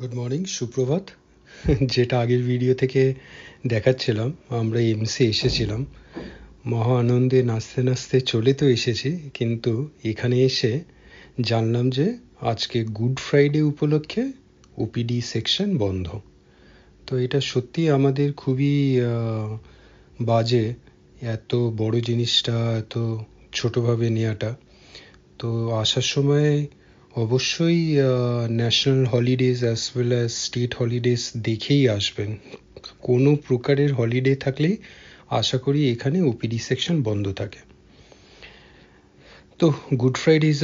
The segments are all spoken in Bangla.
গুড মর্নিং, সুপ্রভাত। যেটা আগের ভিডিও থেকে দেখাচ্ছিলাম, আমরা এমসি এসেছিলাম। মহা আনন্দে নাচতে নাচতে চলে তো এসেছি, কিন্তু এখানে এসে জানলাম যে আজকে গুড ফ্রাইডে উপলক্ষে ওপিডি সেকশন বন্ধ। তো এটা সত্যি আমাদের খুবই বাজে, এত বড় জিনিসটা এত ছোটোভাবে নেওয়াটা। তো আসার সময় অবশ্যই national holidays as well as state holidays দেখেই আসবেন। কোনো প্রকারের হলিডে থাকলেই আশা করি এখানে ওপিডি সেকশন বন্ধ থাকে। তো গুড ফ্রাইডে ইজ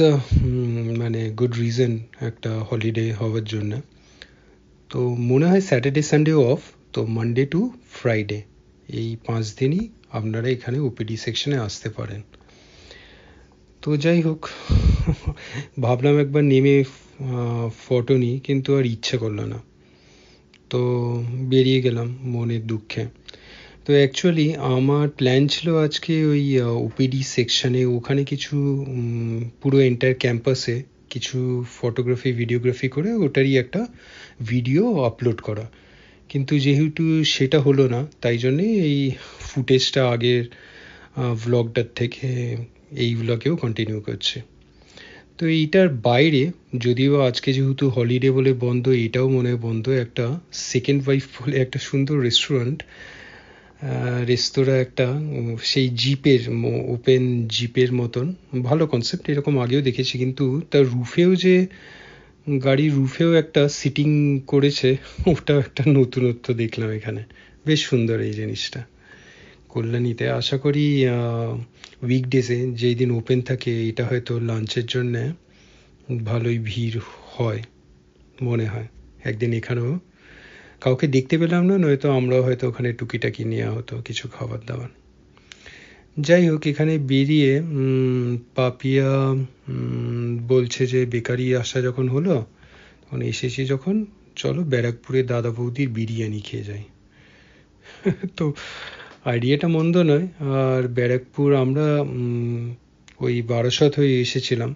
মানে গুড রিজন একটা হলিডে হওয়ার জন্য। তো মনে হয় স্যাটারডে সানডে অফ, তো মানডে টু ফ্রাইডে এই 5 দিনই আপনারা এখানে ওপিডি সেকশনে আসতে পারেন। তো যাই হোক, ভাবলাম একবার নেমে ফটো নিই, কিন্তু আর ইচ্ছে করলো না, তো বেরিয়ে গেলাম মনের দুঃখে। তো অ্যাকচুয়ালি আমার প্ল্যান ছিল আজকে ওই ওপিডি সেকশানে ওখানে কিছু পুরো এন্টায়ার ক্যাম্পাসে কিছু ফটোগ্রাফি ভিডিওগ্রাফি করে ওটারই একটা ভিডিও আপলোড করা, কিন্তু যেহেতু সেটা হলো না, তাই জন্যে এই ফুটেজটা আগের ভ্লগটার থেকে এই ভ্লগেও কন্টিনিউ করছে। তো এইটার বাইরে, যদিও আজকে যেহেতু হলিডে বলে বন্ধ, এটাও মনে হয় বন্ধ, একটা সেকেন্ড ওয়াইফ বলে একটা সুন্দর রেস্তোরাঁ একটা, সেই জিপের ওপেন জিপের মতন ভালো কনসেপ্ট, এরকম আগেও দেখেছি, কিন্তু তার রুফেও যে গাড়ির রুফেও একটা সিটিং করেছে, ওটাও একটা নতুনত্ব দেখলাম এখানে। বেশ সুন্দর এই জিনিসটা কল্যাণীতে। আশা করি উইকডেজে যেই দিন ওপেন থাকে এটা হয়তো লাঞ্চের জন্যে ভালোই ভিড় হয় মনে হয়। একদিন এখানেও কাউকে দেখতে পেলাম না, নয়তো আমরাও হয়তো ওখানে টুকিটাকি নেওয়া হতো কিছু খাবার দাবার। যাই হোক, এখানে বেরিয়ে পাপিয়া বলছে যে বেকারি আসা যখন হলো, তখন এসেছি যখন, চলো ব্যারাকপুরে দাদা বৌদির বিরিয়ানি খেয়ে যাই। তো আইডিয়াটা মন্দ নয়। আর ব্যারাকপুর আমরা ওই বারাসত হয়ে এসেছিলাম,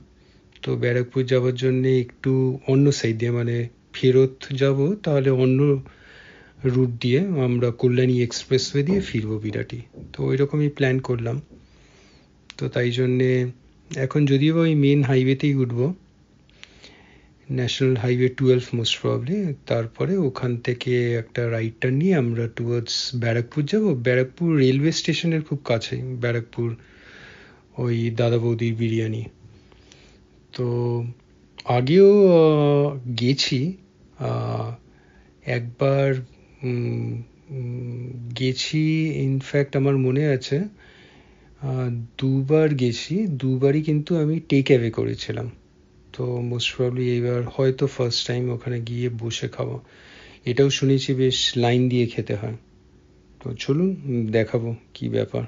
তো ব্যারাকপুর যাওয়ার জন্যে একটু অন্য সাইড দিয়ে, মানে ফেরত যাব তাহলে অন্য রুট দিয়ে আমরা কল্যাণী এক্সপ্রেসওয়ে দিয়ে ফিরবো বিরাটি। তো ওই রকমই প্ল্যান করলাম। তো তাই জন্যে এখন যদিও ওই মেন হাইওয়েতেই উঠবো, ন্যাশনাল হাইওয়ে 12 মোস্ট প্রবলি, তারপরে ওখান থেকে একটা রাইট টার্ন নিয়ে আমরা টুয়ার্ডস ব্যারাকপুর যাব। ব্যারাকপুর রেলওয়ে স্টেশনের খুব কাছে ব্যারাকপুর ওই দাদা বৌদির বিরিয়ানি। তো আগেও গেছি, একবার গেছি, ইনফ্যাক্ট আমার মনে আছে দুবার গেছি, দুবারই কিন্তু আমি টেক অ্যাওয়ে করেছিলাম। তো মোস্ট প্রবলি এইবার হয়তো ফার্স্ট টাইম ওখানে গিয়ে বসে খাবো। এটাও শুনেছি বেশ লাইন দিয়ে খেতে হয়। তো চলুন দেখাবো কি ব্যাপার।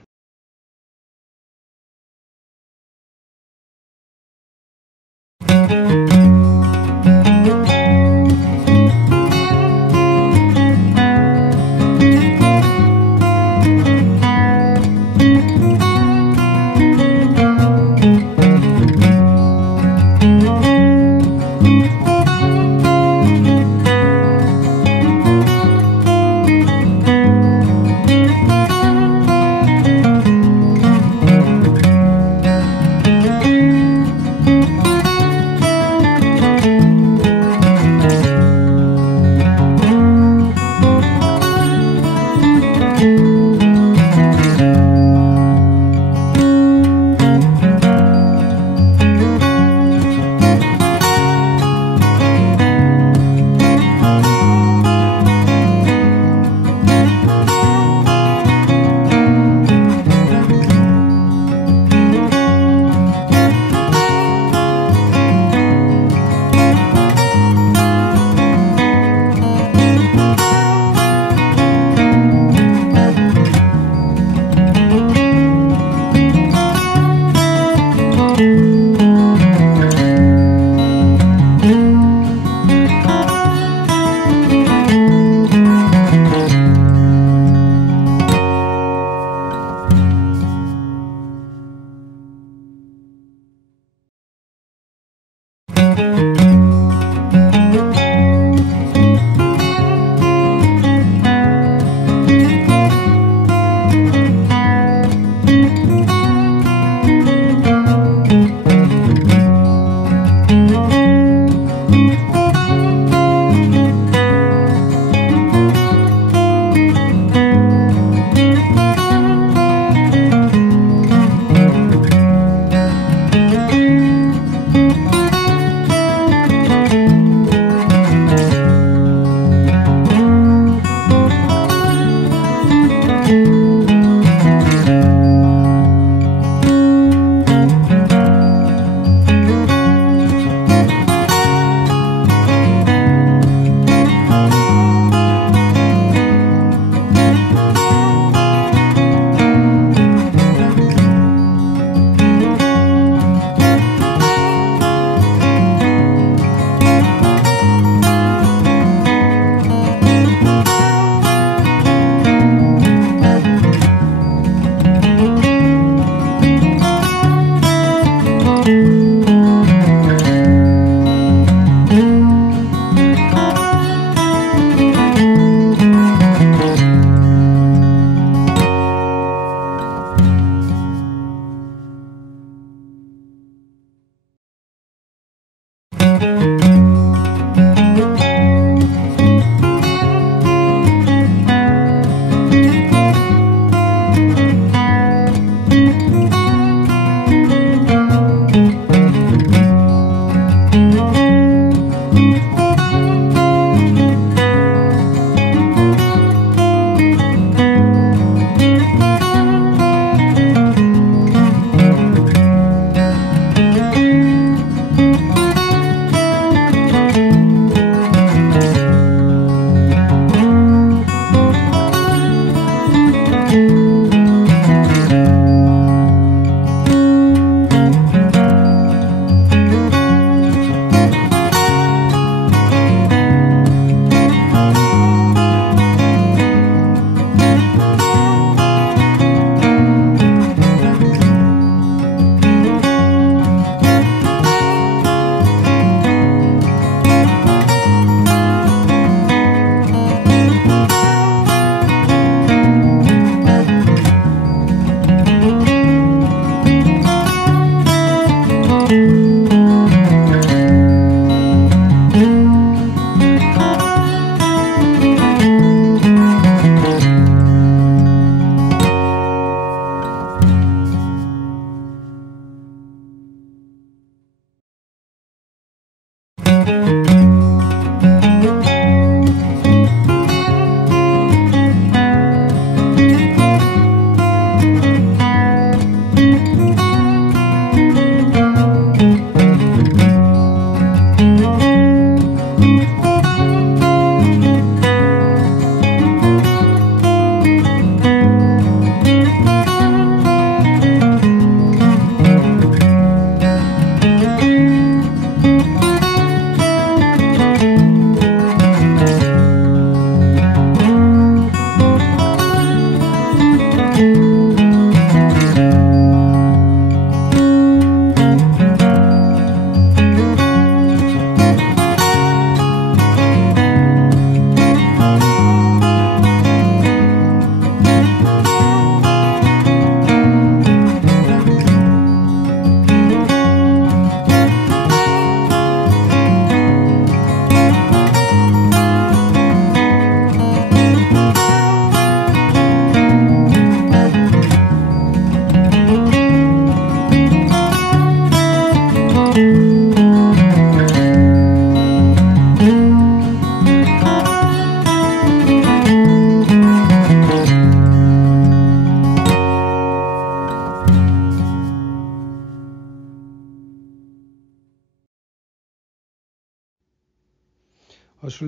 আসলে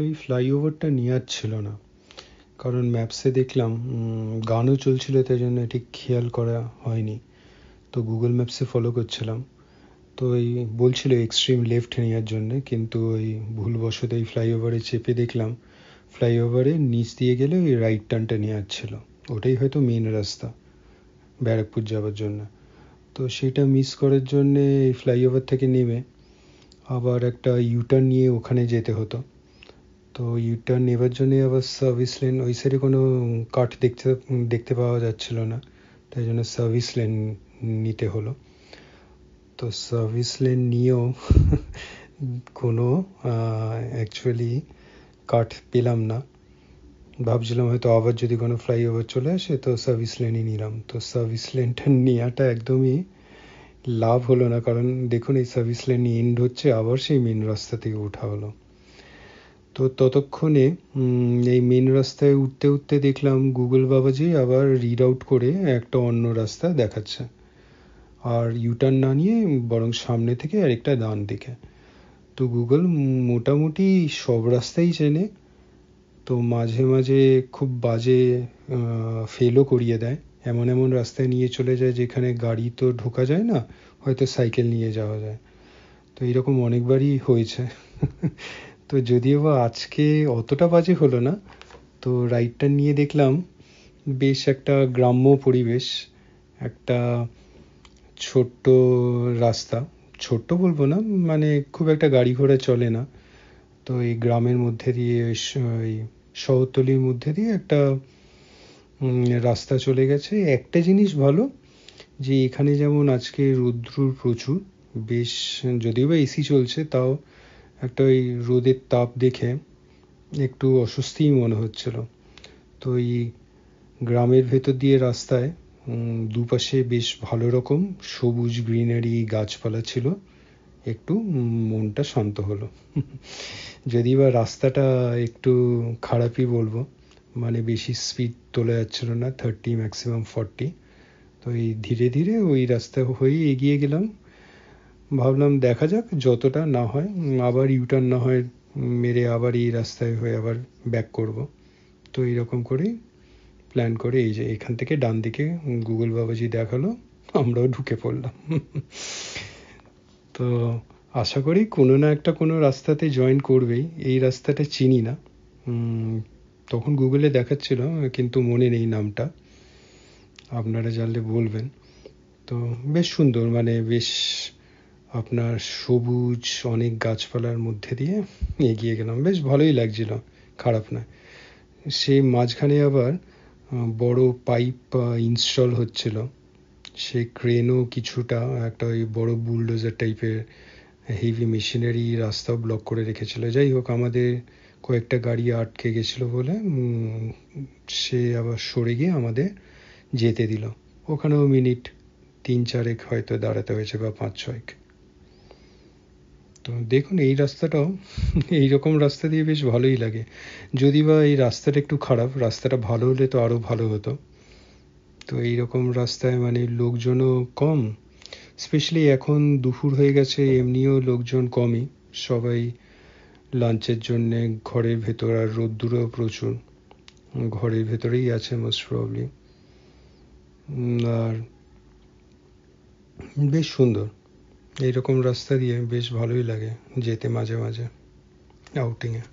এই ফ্লাইওভারটা নেওয়ার ছিল না, কারণ ম্যাপসে দেখলাম গানও চলছিল, তাই জন্য ঠিক খেয়াল করা হয়নি। তো গুগল ম্যাপসে ফলো করছিলাম, তো এই বলছিল এক্সট্রিম লেফট নেওয়ার জন্য, কিন্তু ওই ভুলবশত এই ফ্লাইওভারে চেপে দেখলাম ফ্লাইওভারের নিচ দিয়ে গেলে ওই রাইট টার্নটা নেওয়ার ছিল, ওটাই হয়তো মেন রাস্তা ব্যারাকপুর যাওয়ার জন্য। তো সেটা মিস করার জন্যে এই ফ্লাইওভার থেকে নেমে আবার একটা ইউটার্ন নিয়ে ওখানে যেতে হতো। তো ইউটার্ন নেবার জন্যে আবার সার্ভিস লেন, ওই সাইডে কোনো কাঠ দেখতে পাওয়া যাচ্ছিল না, তাই জন্য সার্ভিস লেন নিতে হলো। তো সার্ভিস লেন নিয়েও কোনো অ্যাকচুয়ালি কাঠ পেলাম না। ভাবছিলাম হয়তো আবার যদি কোনো ফ্লাইওভার চলে আসে তো সার্ভিস লেনই নিলাম। তো সার্ভিস লেনটা নেওয়াটা একদমই লাভ হলো না, কারণ দেখুন এই সার্ভিস লেন এন্ড হচ্ছে আবার সেই মেন রাস্তা থেকে ওঠা হলো। তো ততক্ষণে এই মেন রাস্তায় উঠতে উঠতে দেখলাম গুগল বাবাজি আবার রিড আউট করে একটা অন্য রাস্তা দেখাচ্ছে, আর ইউটার্ন না নিয়ে বরং সামনে থেকে আরেকটা ডান দিকে। তো গুগল মোটামুটি সব রাস্তাই চেনে, তো মাঝে মাঝে খুব বাজে ফেলও করিয়ে দেয়, এমন এমন রাস্তায় নিয়ে চলে যায় যেখানে গাড়ি তো ঢোকা যায় না, হয়তো সাইকেল নিয়ে যাওয়া যায়। তো এরকম অনেকবারই হয়েছে। তো যদিও বা আজকে অতটা বাজে হলো না। তো রাইডটা নিয়ে দেখলাম বেশ একটা গ্রাম্য পরিবেশ, একটা ছোট্ট রাস্তা, ছোট্ট বলবো না, মানে খুব একটা গাড়ি ঘোড়া চলে না। তো এই গ্রামের মধ্যে দিয়ে ওই শহরতলির মধ্যে দিয়ে একটা রাস্তা চলে গেছে। একটা জিনিস ভালো যে এখানে যেমন আজকে রৌদ্র প্রচুর, বেশ যদিও বা এসি চলছে, তাও একটা ওই রোদের তাপ দেখে একটু অস্বস্তিই মনে হচ্ছিল। তো এই গ্রামের ভেতর দিয়ে রাস্তায় দুপাশে বেশ ভালো রকম সবুজ গ্রিনারি গাছপালা ছিল, একটু মনটা শান্ত হলো। যদি বা রাস্তাটা একটু খারাপই বলবো, মানে বেশি স্পিড তোলা যাচ্ছিল না, 30 ম্যাক্সিমাম 40। তো এই ধীরে ধীরে ওই রাস্তা হয়ে এগিয়ে গেলাম, ভাবলাম দেখা যাক যতটা না হয়, আবার ইউটার্ন না হয় মেরে আবার এই রাস্তায় হয়ে আবার ব্যাক করব। তো এইরকম করেই প্ল্যান করে এই যে এখান থেকে ডান দিকে গুগল বাবাজি দেখালো, আমরাও ঢুকে পড়লাম। তো আশা করি কোনো না একটা কোনো রাস্তাতে জয়েন করবেই। এই রাস্তাটা চিনি না, তখন গুগলে দেখাচ্ছিল কিন্তু মনে নেই নামটা, আপনারা জানলে বলবেন। তো বেশ সুন্দর, মানে বেশ আপনার সবুজ অনেক গাছপালার মধ্যে দিয়ে এগিয়ে গেলাম, বেশ ভালোই লাগছিল, খারাপ না। সেই মাঝখানে আবার বড় পাইপ ইনস্টল হচ্ছিল, সে ক্রেনও কিছুটা একটা ওই বড় বুলডোজার টাইপের হেভি মেশিনারি রাস্তাও ব্লক করে রেখেছিল। যাই হোক, আমাদের কয়েকটা গাড়ি আটকে গেছিল বলে সে আবার সরে গিয়ে আমাদের যেতে দিল। ওখানেও মিনিট 3-4 হয়তো দাঁড়াতে হয়েছে, বা 5-6। তো দেখুন এই রাস্তাটাও, এইরকম রাস্তা দিয়ে বেশ ভালোই লাগে। যদি বা এই রাস্তাটা একটু খারাপ, রাস্তাটা ভালো হলে তো আরও ভালো হতো। তো এইরকম রাস্তায় মানে লোকজনও কম, স্পেশালি এখন দুপুর হয়ে গেছে, এমনিও লোকজন কমই, সবাই লাঞ্চের জন্যে ঘরের ভেতর, আর রোদ্দুরও প্রচুর, ঘরের ভেতরেই আছে মোস্ট প্রবলি। আর বেশ সুন্দর, এইরকম রাস্তা দিয়ে বেশ ভালোই লাগে যেতে মাঝে মাঝে আউটিংয়ে।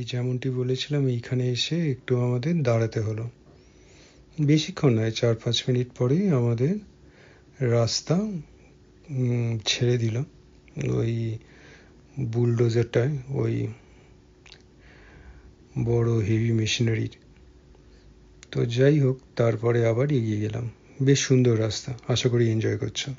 এই যেমনটি বলেছিলাম এইখানে এসে একটু আমাদের দাঁড়াতে হলো। বেশিক্ষণ নয়, 4-5 মিনিট পরেই আমাদের রাস্তা ছেড়ে দিল ওই বুলডোজারটায়, ওই বড় হেভি মেশিনারির। তো যাই হোক, তারপরে আবার এগিয়ে গেলাম। বেশ সুন্দর রাস্তা, আশা করি এনজয় করছো।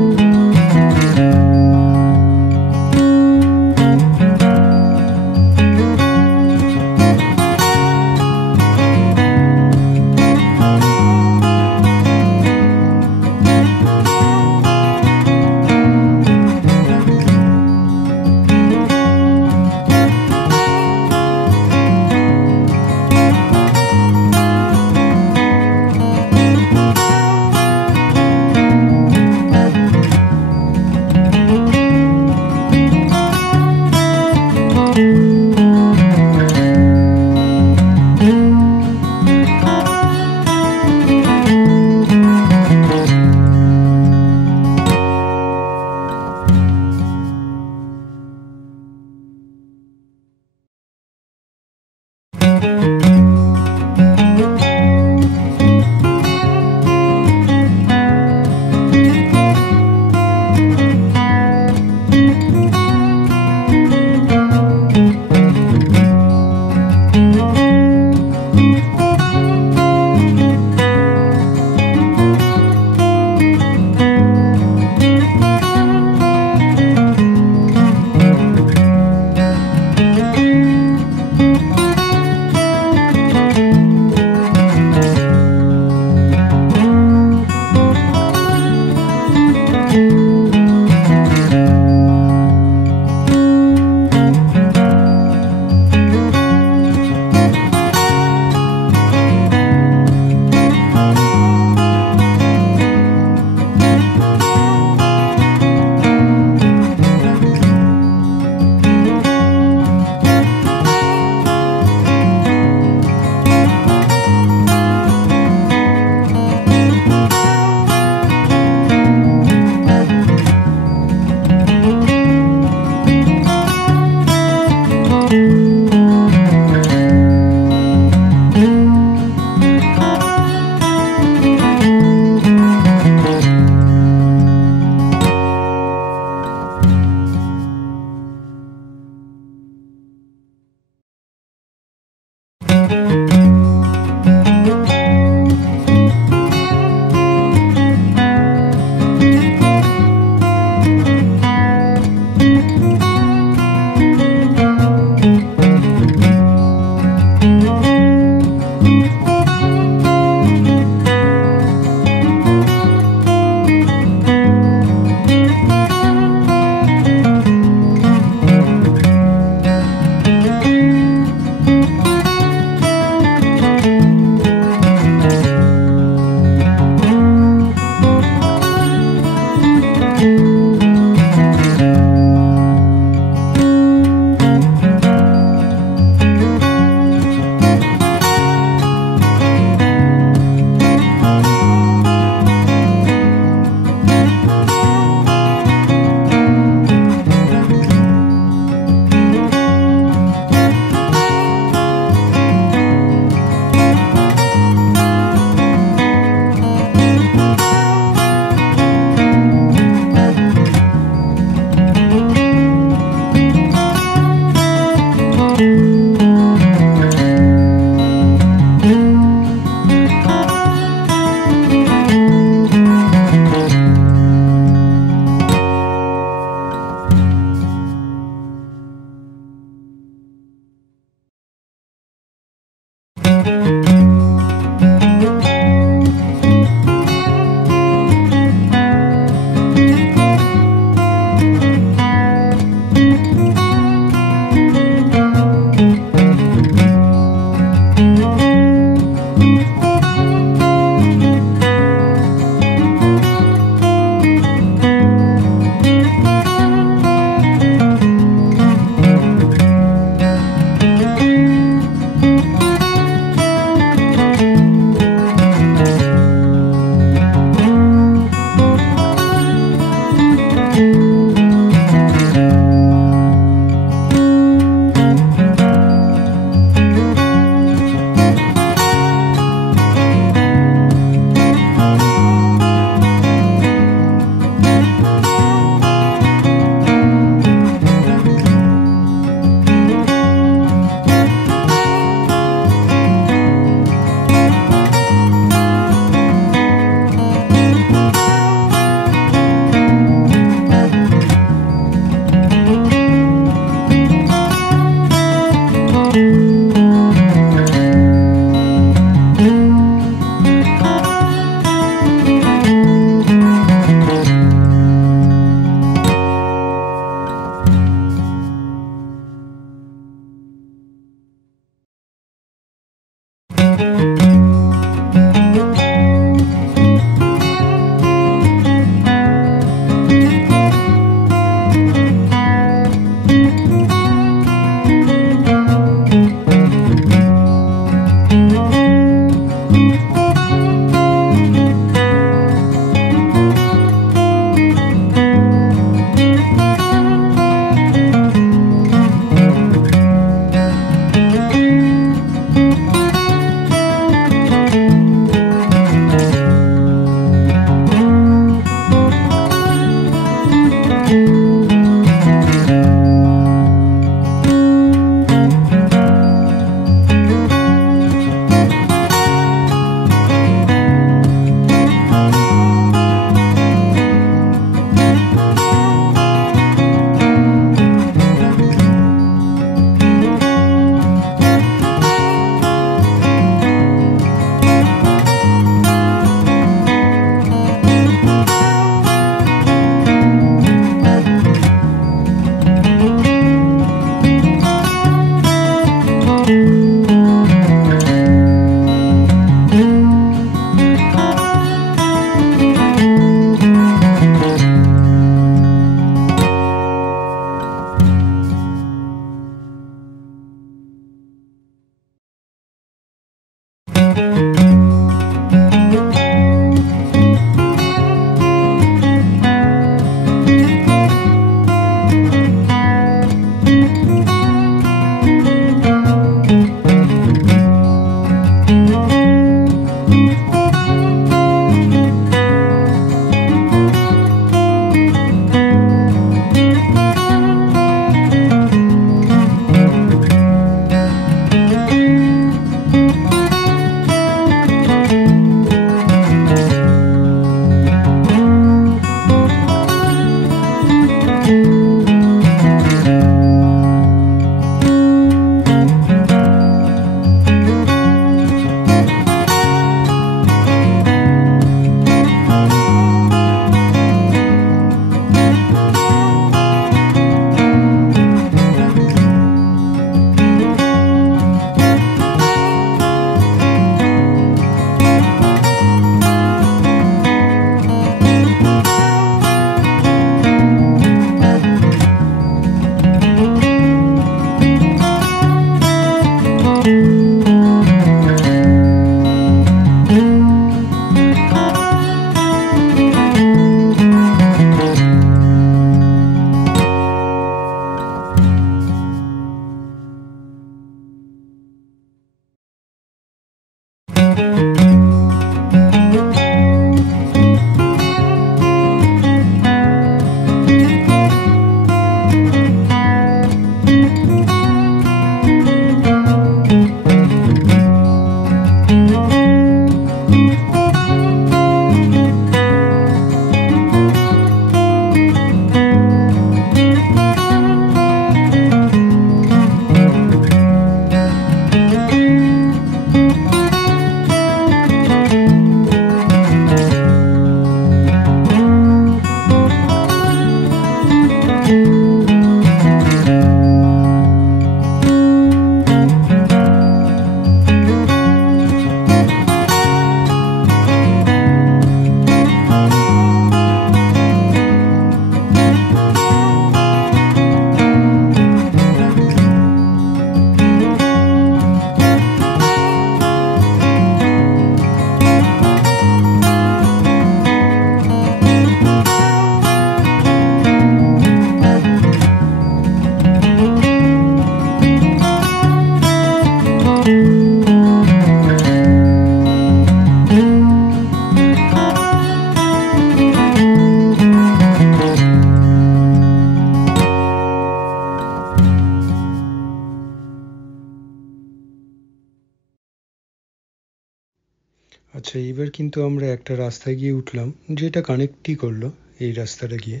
আচ্ছা, এইবার কিন্তু আমরা একটা রাস্তায় গিয়ে উঠলাম যেটা কানেক্টই করলো এই রাস্তাটা গিয়ে।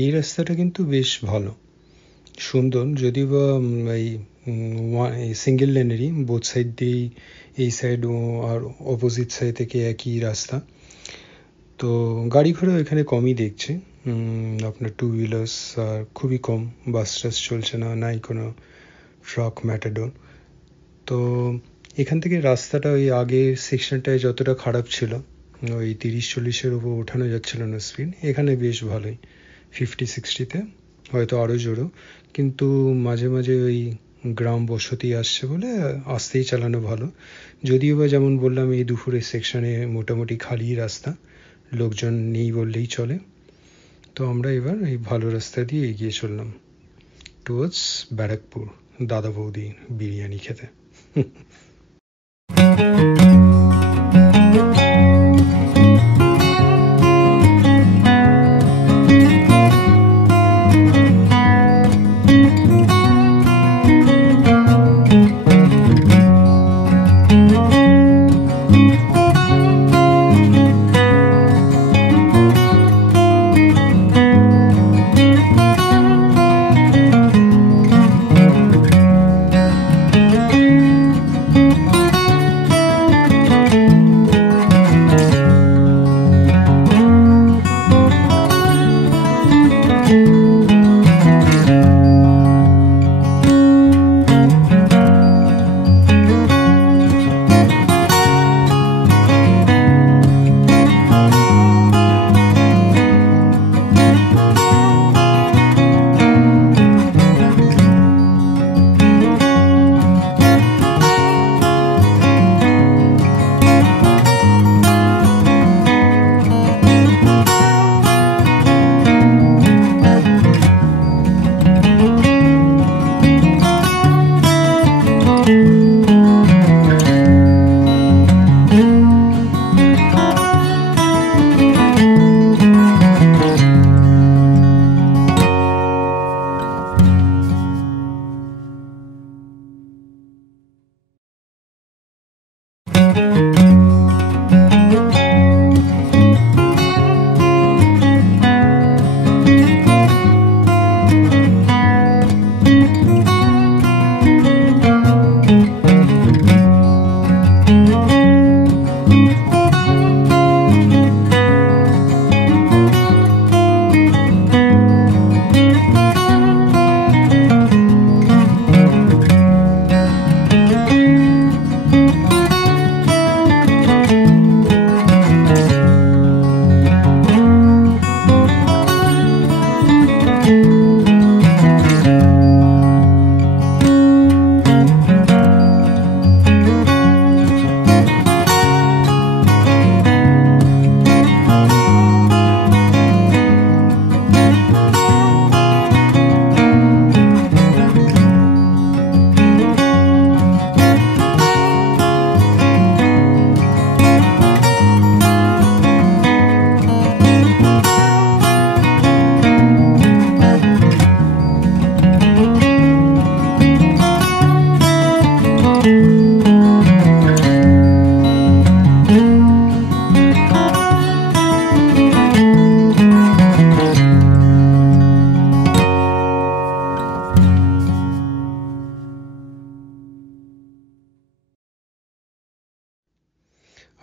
এই রাস্তাটা কিন্তু বেশ ভালো, সুন্দর, যদিও বা এই সিঙ্গেল লেনেরই, বোথ সাইড দিয়েই, এই সাইড আর অপোজিট সাইড থেকে একই রাস্তা। তো গাড়ি ঘোড়া এখানে কমই দেখছি, আপনার টু হুইলার্স আর খুবই কম, বাস টাস চলছে না, নাই কোনো ট্রাক ম্যাটাডোর। তো এখান থেকে রাস্তাটা ওই আগের সেকশনটায় যতটা খারাপ ছিল, ওই 30-40-এর উপর ওঠানো যাচ্ছিল না স্পিড, এখানে বেশ ভালোই 50-60-তে, হয়তো আরও জোরও, কিন্তু মাঝে মাঝে ওই গ্রাম বসতি আসছে বলে আস্তেই চালানো ভালো। যদিও বা যেমন বললাম এই দুপুরের সেকশনে মোটামুটি খালি রাস্তা, লোকজন নেই বললেই চলে। তো আমরা এবার এই ভালো রাস্তা দিয়ে এগিয়ে চললাম টুয়ার্ডস ব্যারাকপুর, দাদা বৌদি বিরিয়ানি খেতে।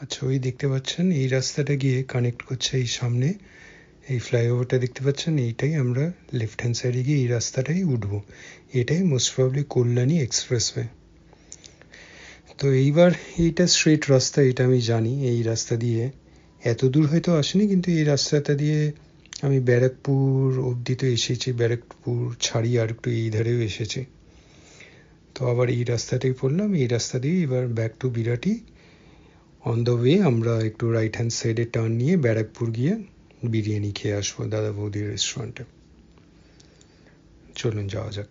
আচ্ছা, ওই দেখতে পাচ্ছেন এই রাস্তাটা গিয়ে কানেক্ট করছে এই সামনে, এই ফ্লাইওভারটা দেখতে পাচ্ছেন, এইটাই আমরা লেফট হ্যান্ড সাইডে গিয়ে এই রাস্তাটাই উঠবো, এটাই মোস্ট প্রবাবলি কল্যাণী এক্সপ্রেসওয়ে। তো এইবার এইটা স্ট্রেট রাস্তা, এটা আমি জানি, এই রাস্তা দিয়ে এত দূর হয়তো আসেনি, কিন্তু এই রাস্তাটা দিয়ে আমি ব্যারাকপুর অবধি তো এসেছি, ব্যারাকপুর ছাড়িয়ে আর একটু এই ধারেও এসেছি। তো আবার এই রাস্তাটাই পড়লাম, এই রাস্তা দিয়ে এবার back to Birati. On the way আমরা একটু রাইট হ্যান্ড সাইডে টার্ন নিয়ে ব্যারাকপুর গিয়ে বিরিয়ানি খেয়ে আসবো দাদা বৌদির রেস্টুরেন্টে। চলুন যাওয়া যাক।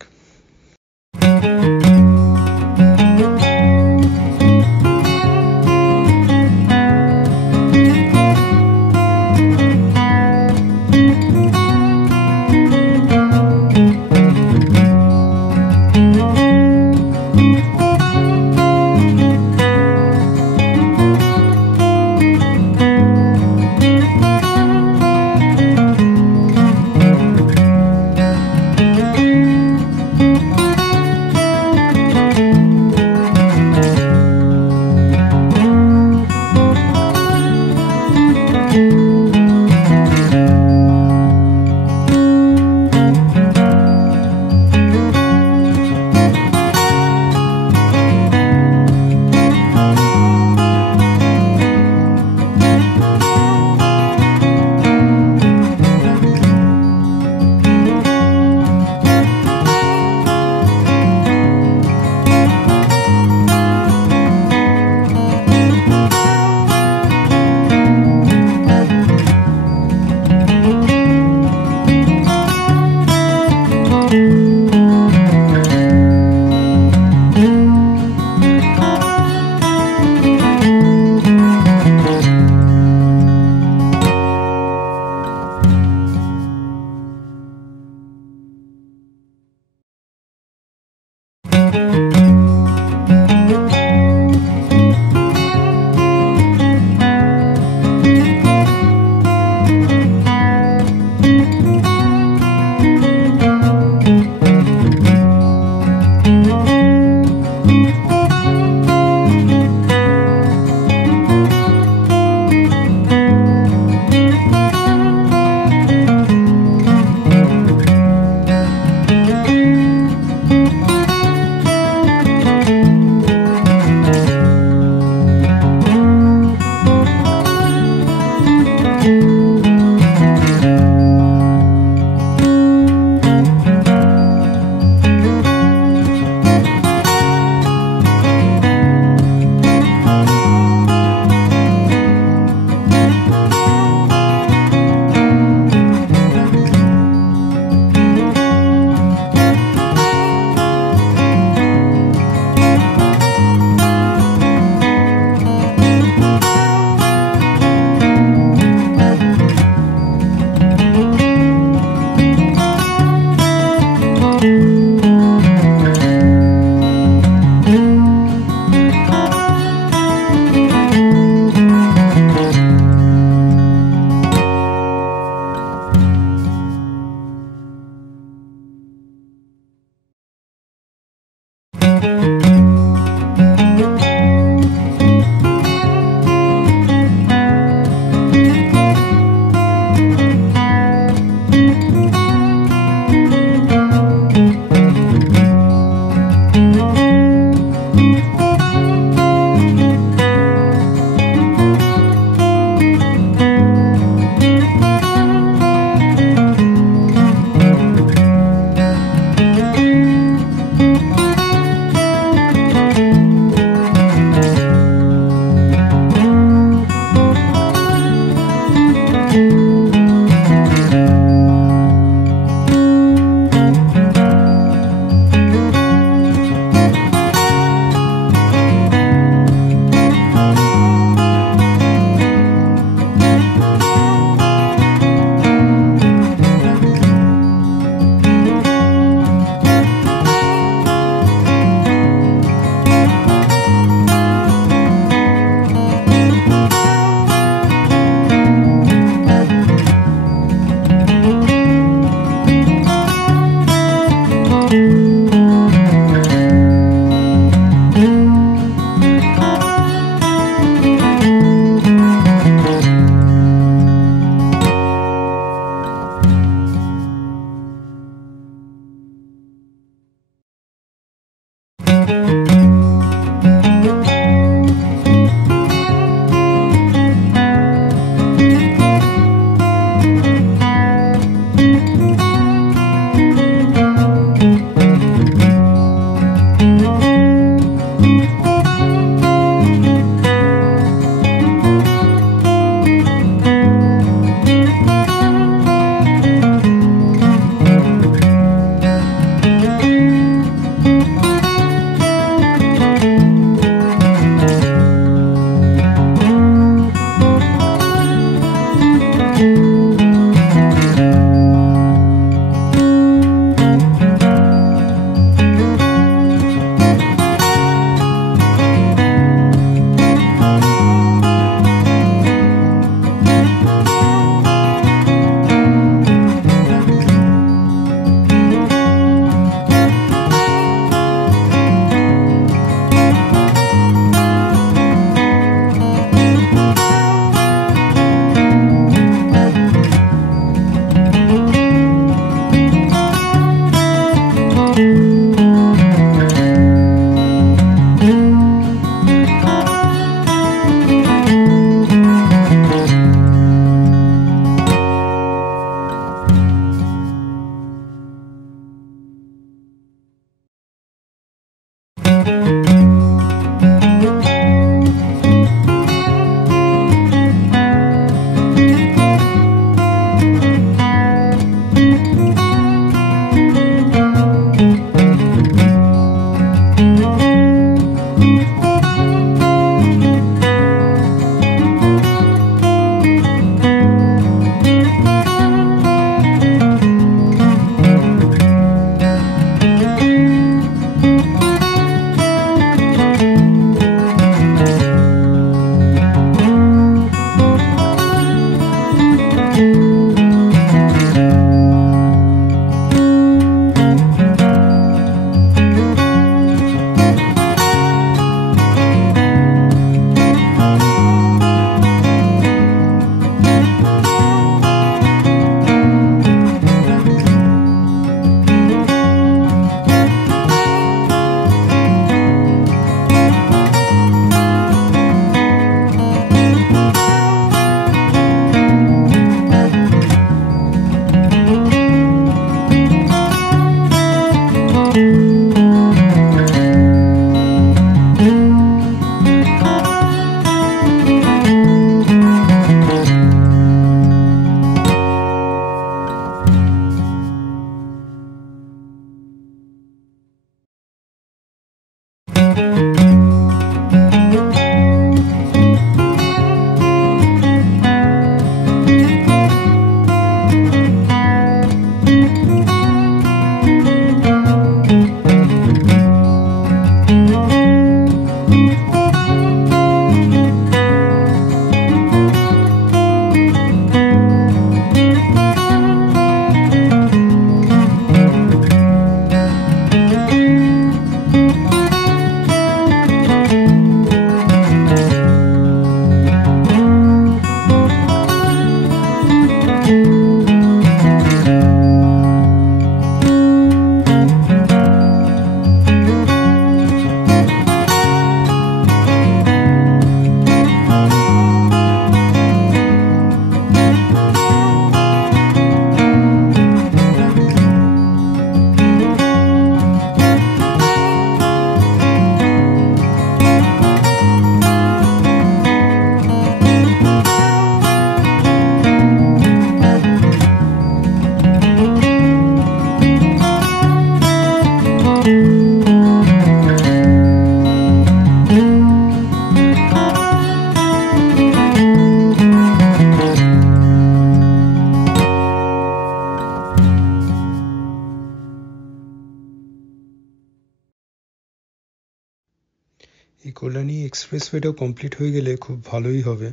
এই কল্যাণী এক্সপ্রেসওয়েটাও কমপ্লিট হয়ে গেলে খুব ভালোই হবে।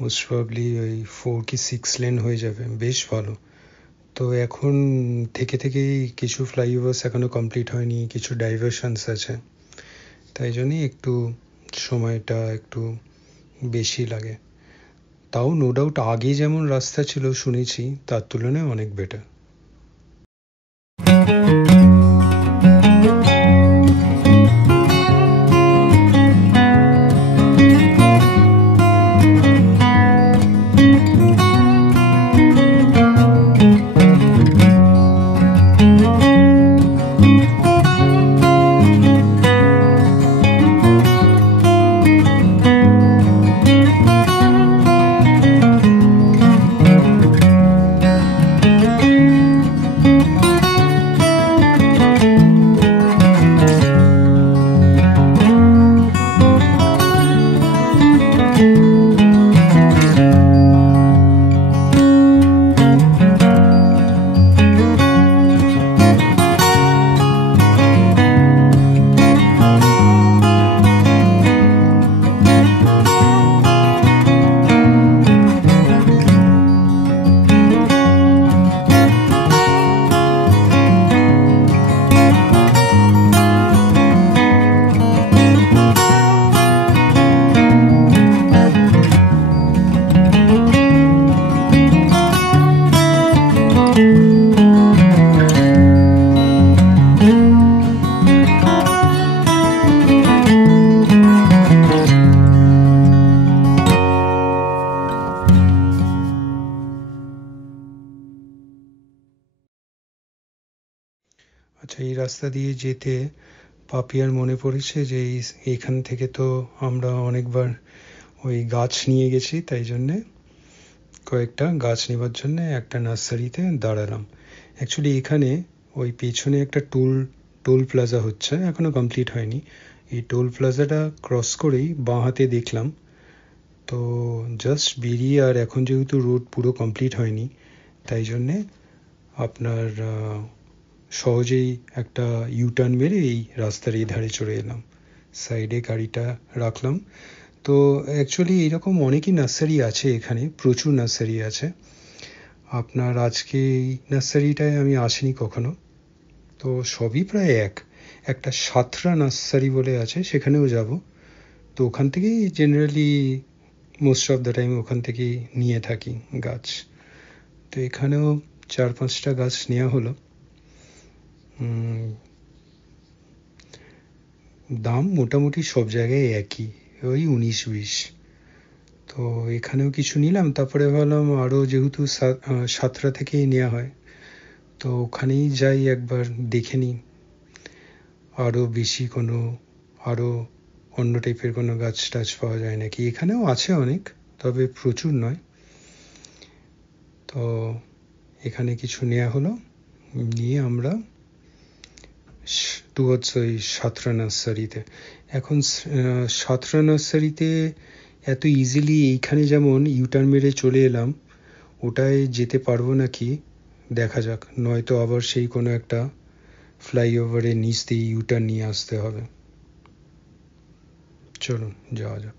মোস্ট প্রবাবলি ওই 4 কি 6 লেন হয়ে যাবে, বেশ ভালো। তো এখন থেকেই কিছু ফ্লাইওভার্স এখনো কমপ্লিট হয়নি, কিছু ডাইভারশনস আছে, তাই জন্যই একটু সময়টা একটু বেশি লাগে। তাও নো ডাউট আগে যেমন রাস্তা ছিল শুনেছি তার তুলনায় অনেক বেটার। আচ্ছা, এই রাস্তা দিয়ে যেতে পাপিয়ার মনে পড়েছে যে এইখান থেকে তো আমরা অনেকবার ওই গাছ নিয়ে গেছি, তাই জন্যে কয়েকটা গাছ নেবার জন্য একটা নার্সারিতে দাঁড়ালাম। অ্যাকচুয়ালি এখানে ওই পেছনে একটা টোল প্লাজা হচ্ছে, এখনো কমপ্লিট হয়নি। এই টোল প্লাজাটা ক্রস করেই বাঁ হাতে দেখলাম, তো জাস্ট বেরিয়ে, আর এখন যেহেতু রোড পুরো কমপ্লিট হয়নি তাই জন্যে আপনার সহজেই একটা ইউটার্ন মেরে এই রাস্তার এই ধারে চলে এলাম, সাইডে গাড়িটা রাখলাম। তো অ্যাকচুয়ালি এইরকম অনেকই নার্সারি আছে এখানে, প্রচুর নার্সারি আছে। আপনার আজকে এই নার্সারিটায় আমি আসিনি কখনো, তো সবই প্রায় একটা সাতরা নার্সারি বলে আছে, সেখানেও যাব। তো ওখান থেকেই generally most of the time ওখান থেকেই নিয়ে থাকি গাছ। তো এখানেও 4-5টা গাছ নেওয়া হলো। দাম মোটামুটি সব জায়গায় একই, ওই 19-20। তো এখানেও কিছু নিলাম, তারপরে ভাবলাম আরও যেহেতু সাতরা থেকেই নেওয়া হয়, তো ওখানেই যাই একবার দেখে নিই আরও বেশি কোনো আরও অন্য টাইপের কোনো গাছ টাছ পাওয়া যায় নাকি। এখানেও আছে অনেক, তবে প্রচুর নয়। তো এখানে কিছু নেওয়া হলো, নিয়ে আমরা টুয়ার্ডস ওই সাতরা নার্সারিতে। এখন সাতরা নার্সারিতে এত ইজিলি এইখানে যেমন ইউটার্ন মেরে চলে এলাম, ওটায় যেতে পারবো নাকি দেখা যাক, নয়তো আবার সেই কোনো একটা ফ্লাইওভারের নিচ দিয়ে ইউটার্ন নিয়ে আসতে হবে। চলুন যাওয়া যাক।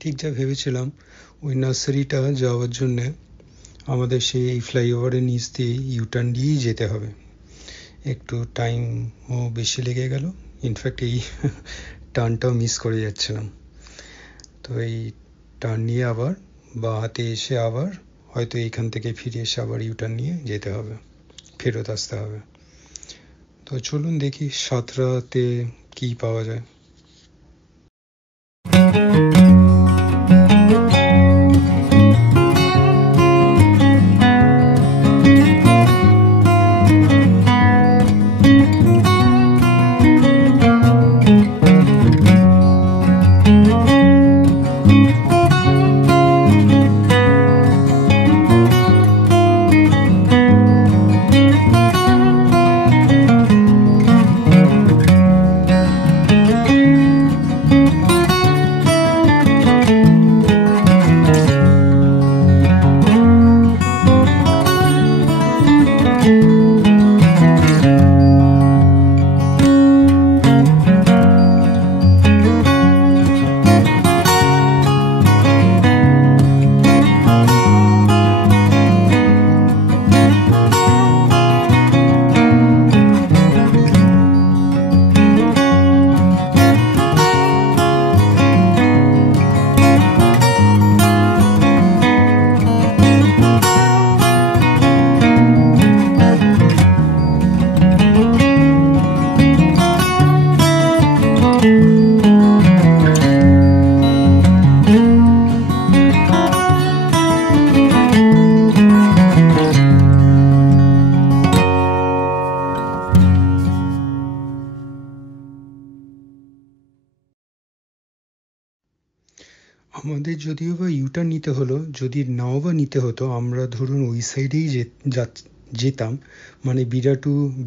ঠিক যা ভেবেছিলাম, ওই নার্সারিটা যাওয়ার জন্যে আমাদের সেই ফ্লাইওভারের নিচ দিয়ে ইউটার্ন দিয়েই যেতে হবে। একটু টাইমও বেশি লেগে গেল, ইনফ্যাক্ট এই টার্নটাও মিস করে যাচ্ছিলাম। তো এই টার্ন নিয়ে আবার বাঁ হাতে এসে আবার হয়তো এইখান থেকে ফিরে এসে আবার ইউটার্ন নিয়ে যেতে হবে, ফেরত আসতে হবে। তো চলুন দেখি সাঁতরাতে কি পাওয়া যায়। আমাদের যদিও বা ইউটার্ন নিতে হলো, যদি নাও বা নিতে হতো, আমরা ধরুন ওই সাইডেই যেতাম, মানে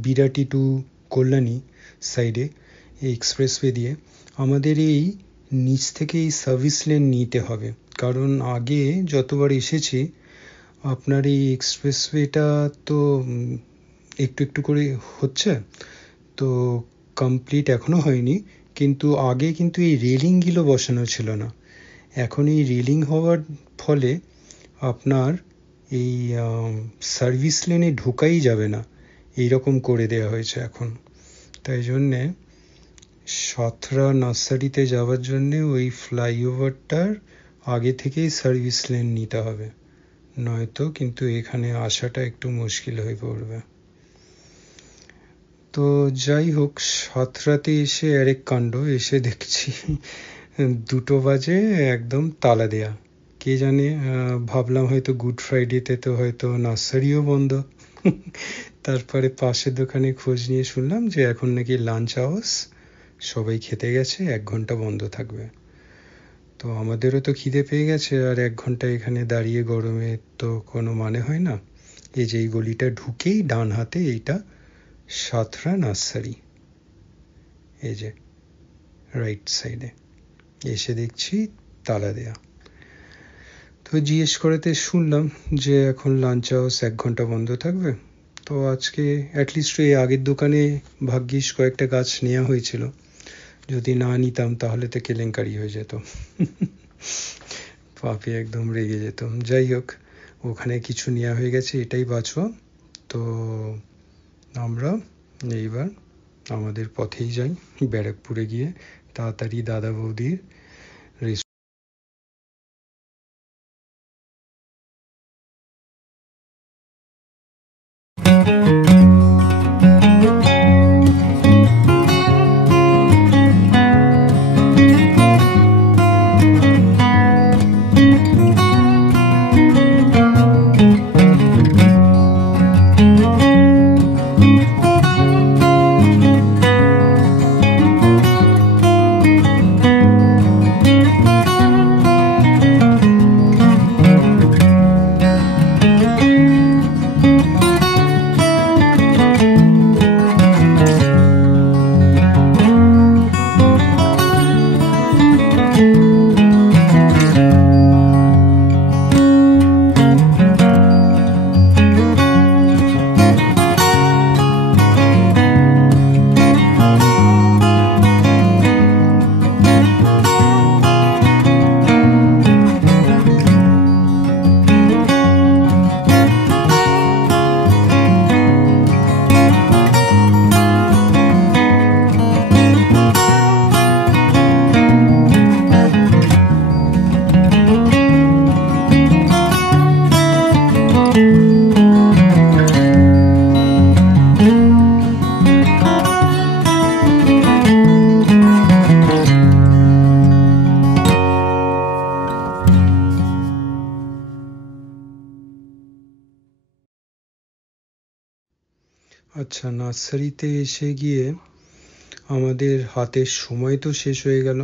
বিরাটি টু কল্যাণী সাইডে এই এক্সপ্রেসওয়ে দিয়ে আমাদের এই নিচ থেকে এই সার্ভিস লেন নিতে হবে। কারণ আগে যতবার এসেছি আপনার এই এক্সপ্রেসওয়েটা তো একটু একটু করে হচ্ছে, তো কমপ্লিট এখনো হয়নি, কিন্তু আগে কিন্তু এই রেলিংগুলো বসানো ছিল না। এখন এই রেলিং হওয়ার ফলে আপনার এই সার্ভিস লেনে ঢোকাই যাবে না, এইরকম করে দেওয়া হয়েছে এখন। তাই জন্যে সাঁতরা নার্সারিতে যাওয়ার জন্যে ওই ফ্লাইওভারটার আগে থেকেই সার্ভিস লেন নিতে হবে, নয়তো কিন্তু এখানে আসাটা একটু মুশকিল হয়ে পড়বে। তো যাই হোক, সাঁতরাতে এসে আরেক কাণ্ড, এসে দেখছি 2টো বাজে, একদম তালা দেয়া। কে জানে, ভাবলাম হয়তো গুড ফ্রাইডেতে তো হয়তো নার্সারিও বন্ধ। তারপরে পাশের দোকানে খোঁজ নিয়ে শুনলাম যে এখন নাকি লাঞ্চ আওয়ার্স, সবাই খেতে গেছে, 1 ঘন্টা বন্ধ থাকবে। তো আমাদেরও তো খিদে পেয়ে গেছে, আর 1 ঘন্টা এখানে দাঁড়িয়ে গরমে তো কোনো মানে হয় না। এই যে এই গলিটা ঢুকেই ডান হাতে এইটা সাঁতরা নার্সারি, এই যে রাইট সাইডে এসে দেখছি তালা দেয়া। তো জিজ্ঞেস করেতে শুনলাম যে এখন লাঞ্চ হাউস 1 ঘন্টা বন্ধ থাকবে। তো আজকে অ্যাটলিস্ট এই আগের দোকানে ভাগ্যিস কয়েকটা গাছ নেওয়া হয়েছিল, যদি না নিতাম তাহলে তো কেলেঙ্কারি হয়ে যেত। পাপি একদম রেগে যেত। যাই হোক, ওখানে কিছু নেওয়া হয়ে গেছে, এটাই বাঁচো। তো আমরা এইবার আমাদের পথেই যাই ব্যারাকপুরে গিয়ে তাড়াতাড়ি দাদা বৌদির আচ্ছা, নার্সারিতে এসে গিয়ে আমাদের হাতের সময় তো শেষ হয়ে গেল।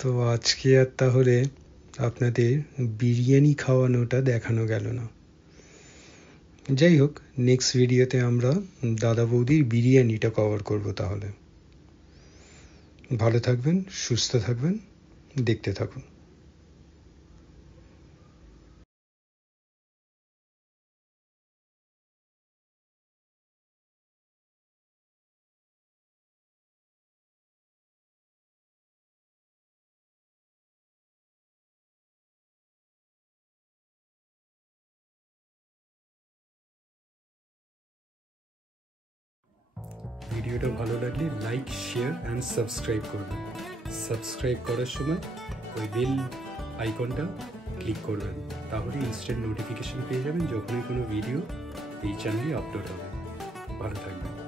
তো আজকে আর তাহলে আপনাদের বিরিয়ানি খাওয়ানোটা দেখানো গেল না। যাই হোক, নেক্সট ভিডিওতে আমরা দাদা বৌদির বিরিয়ানিটা কভার করব। তাহলে ভালো থাকবেন, সুস্থ থাকবেন, দেখতে থাকুন। ভিডিওটা ভালো লাগলে লাইক, শেয়ার অ্যান্ড সাবস্ক্রাইব করবেন। সাবস্ক্রাইব করার সময় ওই বেল আইকনটা ক্লিক করবেন, তাহলে ইনস্ট্যান্ট নোটিফিকেশন পেয়ে যাবেন যখনই কোনো ভিডিও এই চ্যানেলে আপলোড হবে। ভালো থাকবেন।